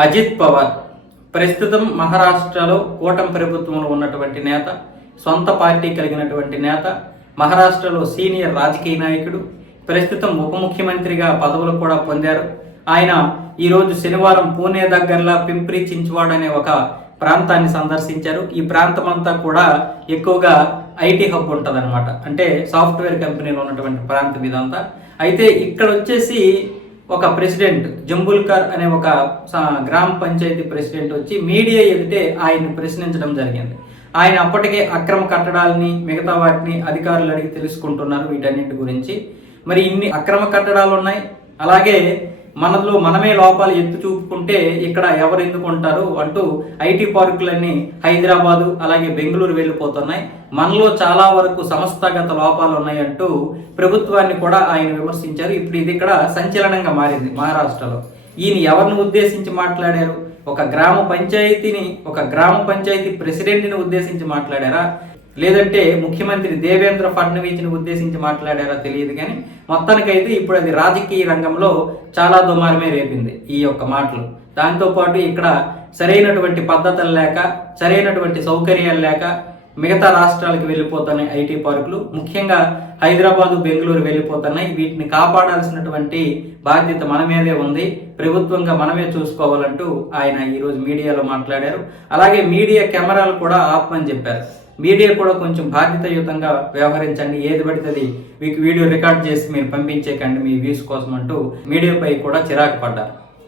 అజిత్ పవార్. ప్రస్తుతం మహారాష్ట్రలో కూటమి ప్రభుత్వంలో ఉన్నటువంటి నేత సొంత పార్టీ కలిగినటువంటి నేత మహారాష్ట్రలో సీనియర్ రాజకీయ నాయకుడు ప్రస్తుతం ఉప ముఖ్యమంత్రిగా పదవులు కూడా పొందారు. ఆయన ఈరోజు శనివారం పూణే దగ్గరలో పింప్రి చించువాడ్ అనే ఒక ప్రాంతాన్ని సందర్శించారు. ఈ ప్రాంతం అంతా కూడా ఎక్కువగా ఐటీ హబ్ ఉంటుంది అంటే సాఫ్ట్వేర్ కంపెనీలో ఉన్నటువంటి ప్రాంతం ఇదంతా. అయితే ఇక్కడ వచ్చేసి ఒక ప్రెసిడెంట్ జంబుల్కర్ అనే ఒక గ్రామ పంచాయతీ ప్రెసిడెంట్ వచ్చి మీడియా ఎదుటే ఆయన్ని ప్రశ్నించడం జరిగింది. ఆయన అప్పటికే అక్రమ కట్టడాలని మిగతా వాటిని అధికారులు అడిగి తెలుసుకుంటున్నారు వీటన్నిటి గురించి. మరి ఇన్ని అక్రమ కట్టడాలు ఉన్నాయి అలాగే మనలో మనమే లోపాలు ఎత్తు చూపుకుంటే ఇక్కడ ఎవరు ఎందుకు ఉంటారు అంటూ ఐటీ పార్కులన్నీ హైదరాబాదు అలాగే బెంగళూరు వెళ్ళిపోతున్నాయి. మనలో చాలా వరకు సంస్థాగత లోపాలు ఉన్నాయంటూ ప్రభుత్వాన్ని కూడా ఆయన విమర్శించారు. ఇప్పుడు ఇది ఇక్కడ సంచలనంగా మారింది మహారాష్ట్రలో. ఈయన ఎవరిని ఉద్దేశించి మాట్లాడారు? ఒక గ్రామ పంచాయతీని ఒక గ్రామ పంచాయతీ ప్రెసిడెంట్ని ఉద్దేశించి మాట్లాడారా? లేదంటే ముఖ్యమంత్రి దేవేంద్ర ఫడ్నవీస్ని ఉద్దేశించి మాట్లాడారో తెలియదు కానీ మొత్తానికైతే ఇప్పుడు అది రాజకీయ రంగంలో చాలా దుమారమే రేపింది ఈ యొక్క మాటలు. దాంతోపాటు ఇక్కడ సరైనటువంటి పద్ధతులు లేక సరైనటువంటి సౌకర్యాలు లేక మిగతా రాష్ట్రాలకు వెళ్ళిపోతున్నాయి ఐటీ పార్కులు ముఖ్యంగా హైదరాబాదు బెంగళూరు వెళ్ళిపోతున్నాయి. వీటిని కాపాడాల్సినటువంటి బాధ్యత మన మీదే ఉంది. ప్రభుత్వంగా మనమే చూసుకోవాలంటూ ఆయన ఈరోజు మీడియాలో మాట్లాడారు. అలాగే మీడియా కెమెరాలు కూడా ఆపమని చెప్పారు. మీడియా కూడా కొంచెం బాధ్యతయుతంగా వ్యవహరించండి. ఏది పడితే అది మీకు వీడియో రికార్డ్ చేసి మీరు పంపించేకండి మీ వ్యూస్ కోసం అంటూ మీడియాపై కూడా చిరాకు పడ్డారు.